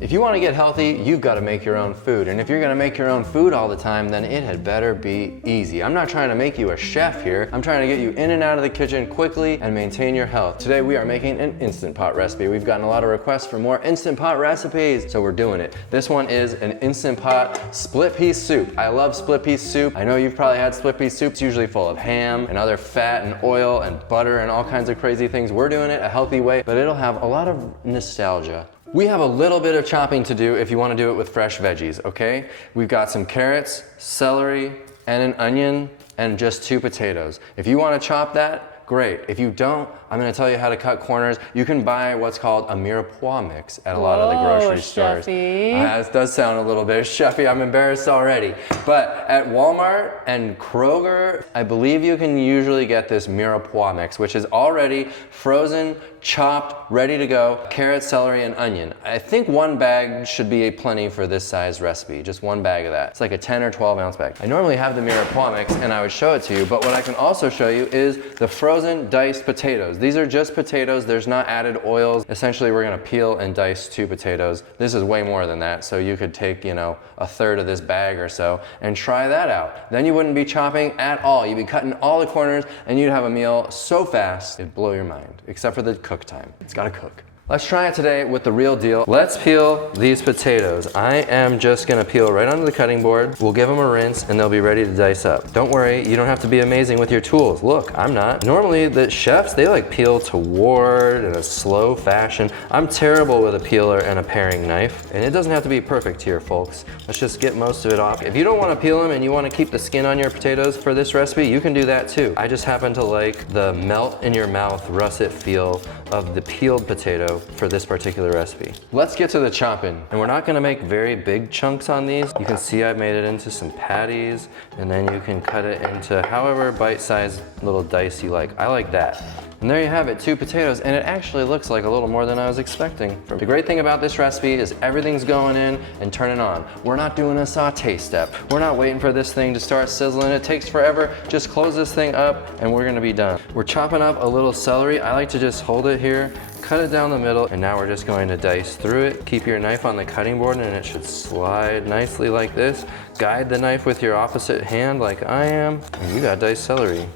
If you want to get healthy, you've got to make your own food. And if you're going to make your own food all the time, then it had better be easy. I'm not trying to make you a chef here. I'm trying to get you in and out of the kitchen quickly and maintain your health. Today we are making an Instant Pot recipe. We've gotten a lot of requests for more Instant Pot recipes, so we're doing it. This one is an Instant Pot split pea soup. I love split pea soup. I know you've probably had split pea soup. It's usually full of ham and other fat and oil and butter and all kinds of crazy things. We're doing it a healthy way, but it'll have a lot of nostalgia. We have a little bit of chopping to do if you want to do it with fresh veggies, okay? We've got some carrots, celery, and an onion, and just 2 potatoes. If you want to chop that, great. If you don't, I'm going to tell you how to cut corners. You can buy what's called a mirepoix mix at a lot of the grocery stores. This does sound a little bit chefy. I'm embarrassed already. But at Walmart and Kroger, I believe you can usually get this mirepoix mix, which is already frozen, chopped, ready to go, carrot, celery, and onion. I think 1 bag should be plenty for this size recipe, just 1 bag of that. It's like a 10 or 12 ounce bag. I normally have the mirepoix mix and I would show it to you, but what I can also show you is the frozen diced potatoes. These are just potatoes, there's not added oils. Essentially, we're gonna peel and dice 2 potatoes. This is way more than that, so you could take, you know, a third of this bag or so and try that out. Then you wouldn't be chopping at all. You'd be cutting all the corners and you'd have a meal so fast, it'd blow your mind, except for the cook time. It's gotta cook. Let's try it today with the real deal. Let's peel these potatoes. I am just gonna peel right onto the cutting board. We'll give them a rinse and they'll be ready to dice up. Don't worry, you don't have to be amazing with your tools. Look, I'm not. Normally the chefs, they like peel toward in a slow fashion. I'm terrible with a peeler and a paring knife, and it doesn't have to be perfect here, folks. Let's just get most of it off. If you don't wanna peel them and you wanna keep the skin on your potatoes for this recipe, you can do that too. I just happen to like the melt in your mouth russet feel of the peeled potato for this particular recipe. Let's get to the chopping. And we're not gonna make very big chunks on these. You can see I've made it into some patties, and then you can cut it into however bite-sized little dice you like. I like that. And there you have it, 2 potatoes, and it actually looks like a little more than I was expecting. The great thing about this recipe is everything's going in and turning on. We're not doing a saute step. We're not waiting for this thing to start sizzling. It takes forever. Just close this thing up and we're gonna be done. We're chopping up a little celery. I like to just hold it here, cut it down the middle, and now we're just going to dice through it. Keep your knife on the cutting board and it should slide nicely like this. Guide the knife with your opposite hand like I am, and you got diced celery.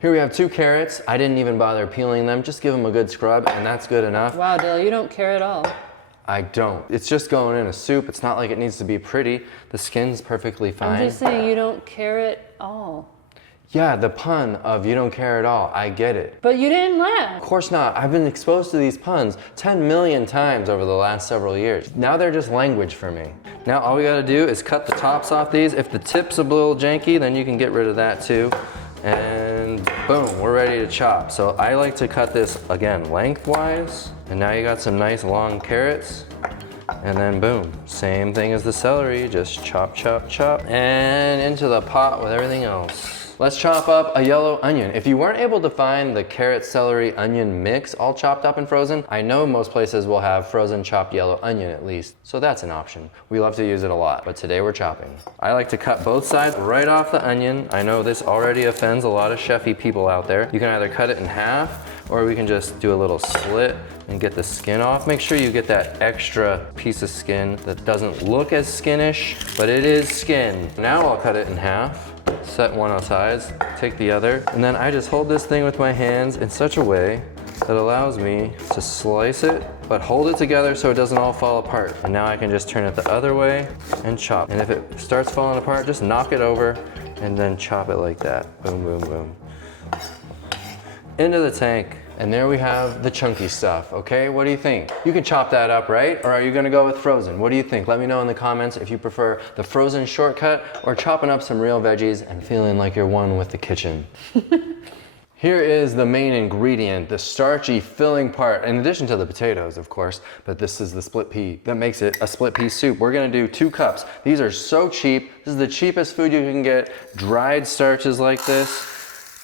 Here we have 2 carrots. I didn't even bother peeling them. Just give them a good scrub and that's good enough. Wow, Dale, you don't care at all. I don't. It's just going in a soup. It's not like it needs to be pretty. The skin's perfectly fine. I'm just saying you don't care at all. Yeah, the pun of you don't care at all. I get it. But you didn't laugh. Of course not. I've been exposed to these puns 10 million times over the last several years. Now they're just language for me. Now all we gotta do is cut the tops off these. If the tip's a little janky, then you can get rid of that too. And boom, we're ready to chop. So I like to cut this, again, lengthwise. And now you got some nice long carrots. And then boom, same thing as the celery, just chop, chop, chop. And into the pot with everything else. Let's chop up a yellow onion. If you weren't able to find the carrot, celery, onion mix all chopped up and frozen, I know most places will have frozen chopped yellow onion at least, so that's an option. We love to use it a lot, but today we're chopping. I like to cut both sides right off the onion. I know this already offends a lot of chefy people out there. You can either cut it in half, or we can just do a little slit and get the skin off. Make sure you get that extra piece of skin that doesn't look as skinish, but it is skin. Now I'll cut it in half. Set one aside, take the other, and then I just hold this thing with my hands in such a way that allows me to slice it, but hold it together so it doesn't all fall apart. And now I can just turn it the other way and chop. And if it starts falling apart, just knock it over and then chop it like that. Boom, boom, boom. Into the tank. And there we have the chunky stuff, okay? What do you think? You can chop that up, right? Or are you gonna go with frozen? What do you think? Let me know in the comments if you prefer the frozen shortcut or chopping up some real veggies and feeling like you're one with the kitchen. Here is the main ingredient, the starchy filling part, in addition to the potatoes, of course, but this is the split pea that makes it a split pea soup. We're gonna do 2 cups. These are so cheap. This is the cheapest food you can get. Dried starches like this.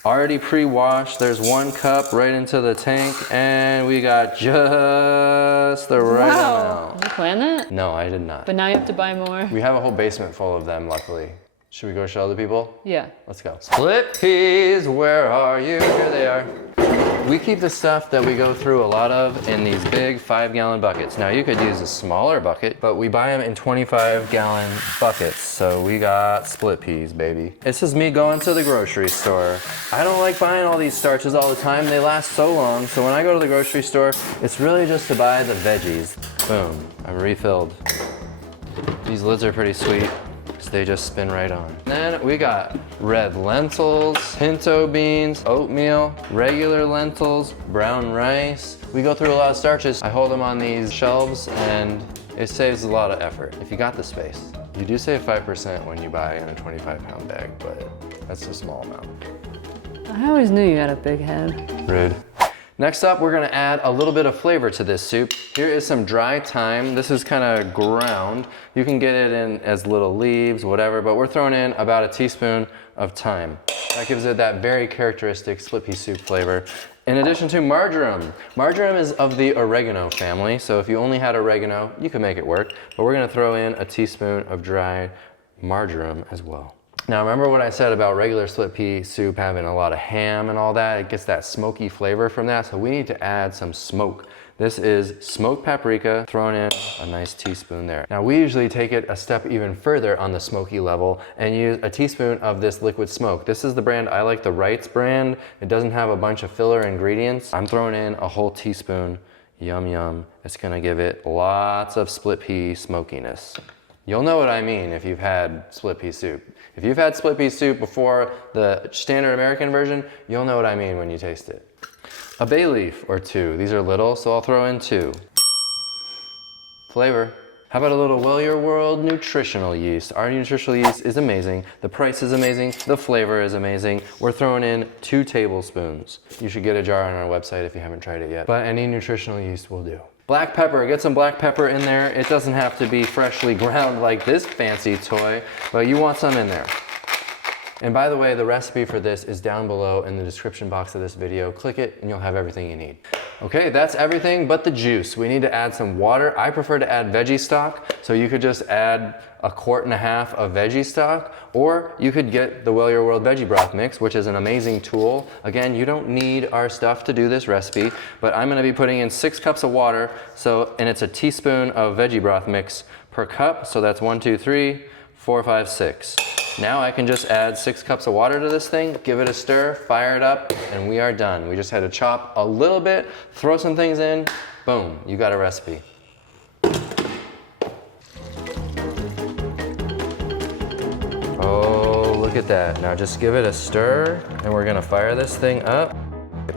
Already pre-washed. There's 1 cup right into the tank, and we got just the right amount. Did you plan that? No, I did not. But now you have to buy more. We have a whole basement full of them, luckily. Should we go show the people? Yeah. Let's go. Split peas, where are you? Here they are. We keep the stuff that we go through a lot of in these big 5-gallon buckets. Now you could use a smaller bucket, but we buy them in 25-gallon buckets. So we got split peas, baby. This is me going to the grocery store. I don't like buying all these starches all the time. They last so long. So when I go to the grocery store, it's really just to buy the veggies. Boom, I'm refilled. These lids are pretty sweet. They just spin right on. Then we got red lentils, pinto beans, oatmeal, regular lentils, brown rice. We go through a lot of starches. I hold them on these shelves and it saves a lot of effort if you got the space. You do save 5% when you buy in a 25-pound bag, but that's a small amount. I always knew you had a big head. Rude. Next up, we're gonna add a little bit of flavor to this soup. Here is some dry thyme. This is kind of ground. You can get it in as little leaves, whatever, but we're throwing in about a teaspoon of thyme. That gives it that very characteristic split pea soup flavor. In addition to marjoram. Marjoram is of the oregano family, so if you only had oregano, you could make it work, but we're gonna throw in a teaspoon of dried marjoram as well. Now remember what I said about regular split pea soup having a lot of ham and all that? It gets that smoky flavor from that, so we need to add some smoke. This is smoked paprika, thrown in a nice teaspoon there. Now we usually take it a step even further on the smoky level and use a teaspoon of this liquid smoke. This is the brand, I like the Wright's brand. It doesn't have a bunch of filler ingredients. I'm throwing in a whole teaspoon. Yum, yum. It's gonna give it lots of split pea smokiness. You'll know what I mean if you've had split pea soup. If you've had split pea soup before the standard American version, you'll know what I mean when you taste it. A bay leaf or two. These are little, so I'll throw in 2. Flavor. How about a little Well Your World nutritional yeast? Our nutritional yeast is amazing. The price is amazing. The flavor is amazing. We're throwing in 2 tablespoons. You should get a jar on our website if you haven't tried it yet, but any nutritional yeast will do. Black pepper, get some black pepper in there. It doesn't have to be freshly ground like this fancy toy, but you want some in there. And by the way, the recipe for this is down below in the description box of this video. Click it and you'll have everything you need. Okay, that's everything but the juice. We need to add some water. I prefer to add veggie stock, so you could just add 1.5 quarts of veggie stock, or you could get the Well Your World veggie broth mix, which is an amazing tool. Again, you don't need our stuff to do this recipe, but I'm gonna be putting in 6 cups of water, and it's a teaspoon of veggie broth mix per cup, so that's 1, 2, 3, 4, 5, 6. Now I can just add 6 cups of water to this thing, give it a stir, fire it up, and we are done. We just had to chop a little bit, throw some things in, boom, you got a recipe. Oh, look at that. Now just give it a stir, and we're gonna fire this thing up.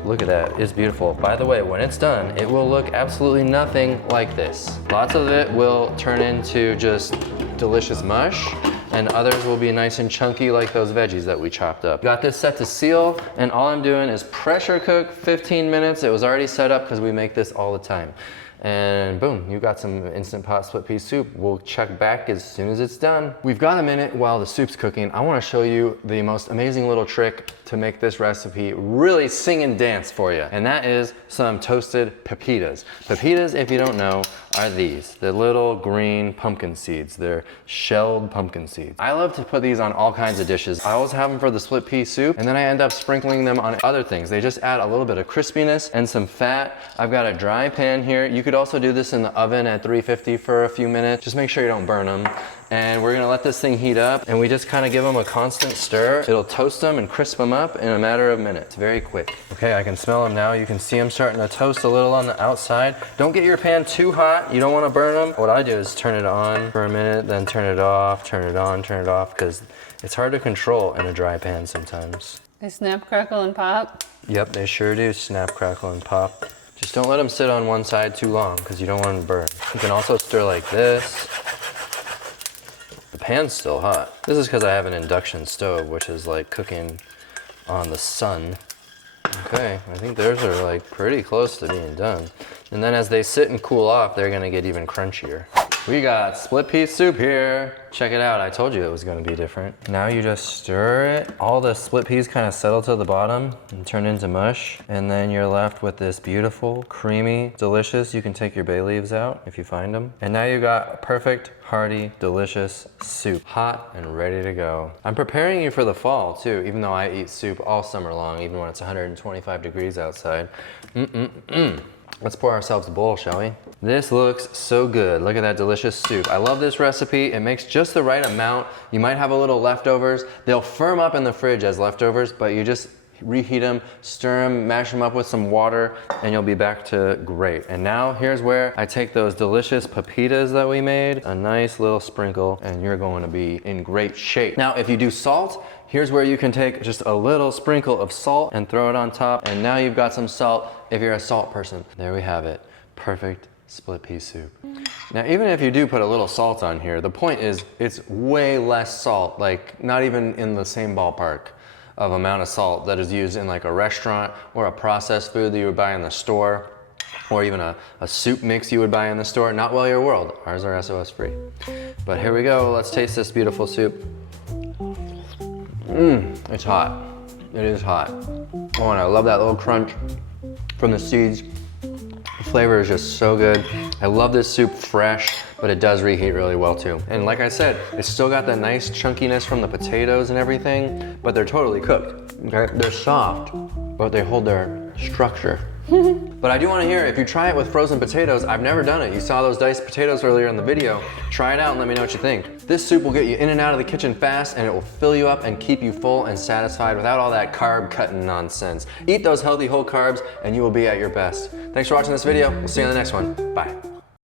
Look at that, it's beautiful. By the way, when it's done, it will look absolutely nothing like this. Lots of it will turn into just delicious mush, and others will be nice and chunky like those veggies that we chopped up. Got this set to seal, and all I'm doing is pressure cook 15 minutes. It was already set up because we make this all the time. And boom, you got some Instant Pot split pea soup. We'll check back as soon as it's done. We've got a minute while the soup's cooking. I wanna show you the most amazing little trick to make this recipe really sing and dance for you. And that is some toasted pepitas. Pepitas, if you don't know, are these. The little green pumpkin seeds. They're shelled pumpkin seeds. I love to put these on all kinds of dishes. I always have them for the split pea soup, and then I end up sprinkling them on other things. They just add a little bit of crispiness and some fat. I've got a dry pan here. You could also do this in the oven at 350 for a few minutes. Just make sure you don't burn them. And we're gonna let this thing heat up, and we just kind of give them a constant stir. It'll toast them and crisp them up in a matter of minutes. Very quick. Okay, I can smell them now. You can see them starting to toast a little on the outside. Don't get your pan too hot. You don't want to burn them. What I do is turn it on for a minute, then turn it off, turn it on, turn it off, because it's hard to control in a dry pan sometimes. They snap, crackle, and pop. Yep, they sure do snap, crackle, and pop. Just don't let them sit on one side too long, because you don't want them to burn. You can also stir like this. The pan's still hot. This is because I have an induction stove, which is like cooking on the sun. Okay, I think theirs are like pretty close to being done. And then as they sit and cool off, they're gonna get even crunchier. We got split pea soup here. Check it out, I told you it was gonna be different. Now you just stir it. All the split peas kind of settle to the bottom and turn into mush. And then you're left with this beautiful, creamy, delicious, you can take your bay leaves out if you find them. And now you got a perfect, hearty, delicious soup. Hot and ready to go. I'm preparing you for the fall too, even though I eat soup all summer long, even when it's 125 degrees outside. Let's pour ourselves a bowl, shall we? This looks so good. Look at that delicious soup. I love this recipe. It makes just the right amount. You might have a little leftovers. They'll firm up in the fridge as leftovers, but you just reheat them, stir them, mash them up with some water, and you'll be back to great. And now here's where I take those delicious pepitas that we made, a nice little sprinkle, and you're going to be in great shape. Now, if you do salt, here's where you can take just a little sprinkle of salt and throw it on top, and now you've got some salt if you're a salt person. There we have it. Perfect split pea soup. Now, even if you do put a little salt on here, the point is it's way less salt, like not even in the same ballpark of amount of salt that is used in like a restaurant or a processed food that you would buy in the store, or even a soup mix you would buy in the store. Not Well Your World. Ours are SOS free. But here we go. Let's taste this beautiful soup. It's hot. It is hot. Oh, and I love that little crunch from the seeds. The flavor is just so good. I love this soup fresh, but it does reheat really well too. And like I said, it's still got that nice chunkiness from the potatoes and everything, but they're totally cooked. Okay? They're soft, but they hold their structure. But I do want to hear if you try it with frozen potatoes. I've never done it. You saw those diced potatoes earlier in the video. Try it out and let me know what you think. This soup will get you in and out of the kitchen fast, and it will fill you up and keep you full and satisfied without all that carb cutting nonsense. Eat those healthy whole carbs and you will be at your best. Thanks for watching this video. We'll see you on the next one. Bye.